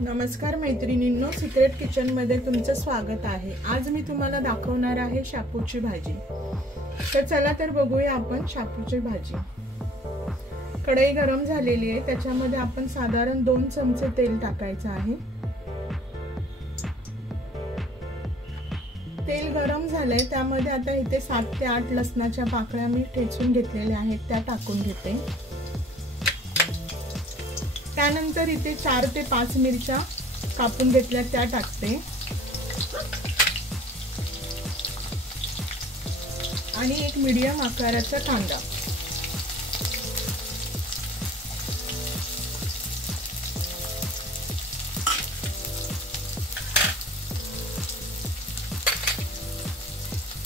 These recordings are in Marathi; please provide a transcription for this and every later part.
नमस्कार मैत्रिणींनो, सिक्रेट किचन मध्ये तुमचं स्वागत आहे। आज मी तुम्हाला दाखवणार आहे शापूची भाजी। तर चला तर बघूया आपण शापूची भाजी। कढई गरम झालेली आहे, त्याच्यामध्ये आपण साधारण 2 चमचे तेल टाकायचं आहे। तेल गरम झालंय, त्यामध्ये आता इथे 7 ते 8 लसणाच्या पाकळ्या मी ठेचून घेतलेल्या आहेत, त्या टाकून घेते। त्यानंतर इथे 4 ते 5 मिरच्या कापून घेतल्या, त्या टाकते आणि एक मीडियम आकाराचा कांदा।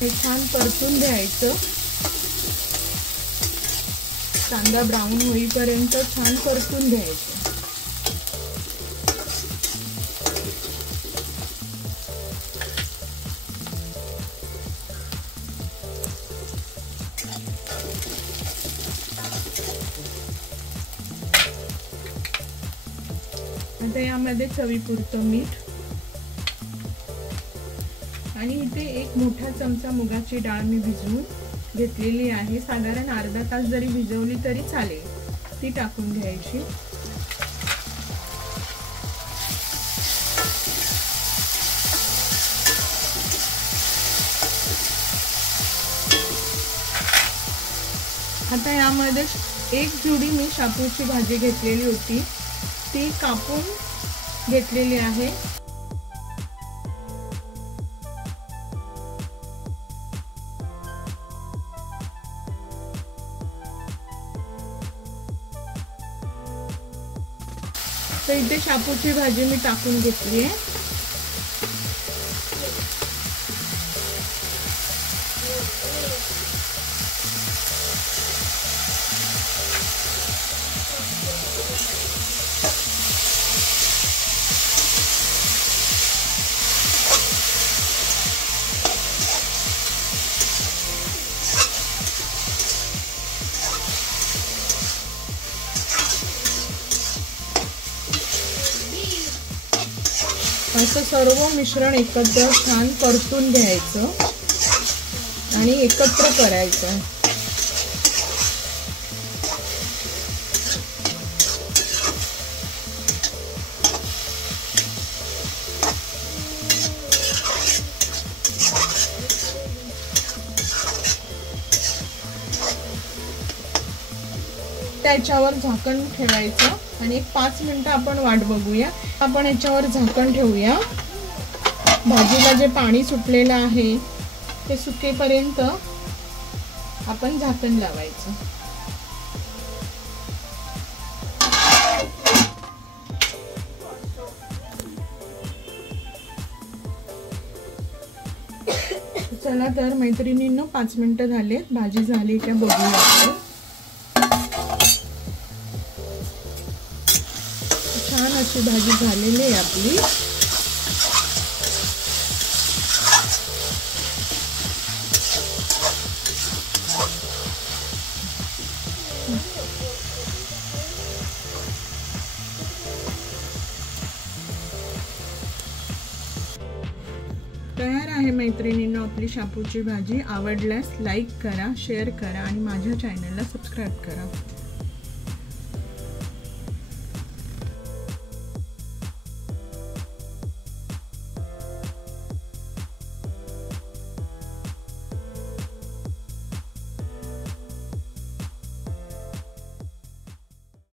हे छान परतून घ्यायचं, कांदा ब्राऊन होईपर्यंत छान परतून घ्यायचं। आता यामध्ये चवीपुरतं मीठ आणि इथे एक मोठा चमचा मुगाची डाळ मी भिजवून घेतलेली आहे। साधारण अर्धा तास जरी भिजवली तरी चालेल, ती टाकून घ्यायची। आता यामध्ये एक जुडी मी शापूची भाजी घेतलेली होती, ती कापून घेतलेली आहे। तर इथे शापूची भाजी मी टाकून घेतली आहे। असं सर्व मिश्रण एकत्र छान परतून घ्यायचं आणि एकत्र करायचं। त्याच्यावर झाकण ठेवायचं आणि एक 5 मिनिटं आपण वाट बघूया। आपण याच्यावर झाकण ठेवूया। भाजीला जे पाणी सुटलेलं आहे ते सुकेपर्यंत आपण झाकण लावायचं। चला तर मैत्रिणींनो, 5 मिनिटं झालेत, भाजी झाली का बघूया आपण। छान अशी भाजी झालेली आहे आपली। तयार आहे मैत्रिणींनो आपली शापूची भाजी। आवडल्यास लाईक करा, शेअर करा आणि माझ्या चॅनलला सबस्क्राईब करा।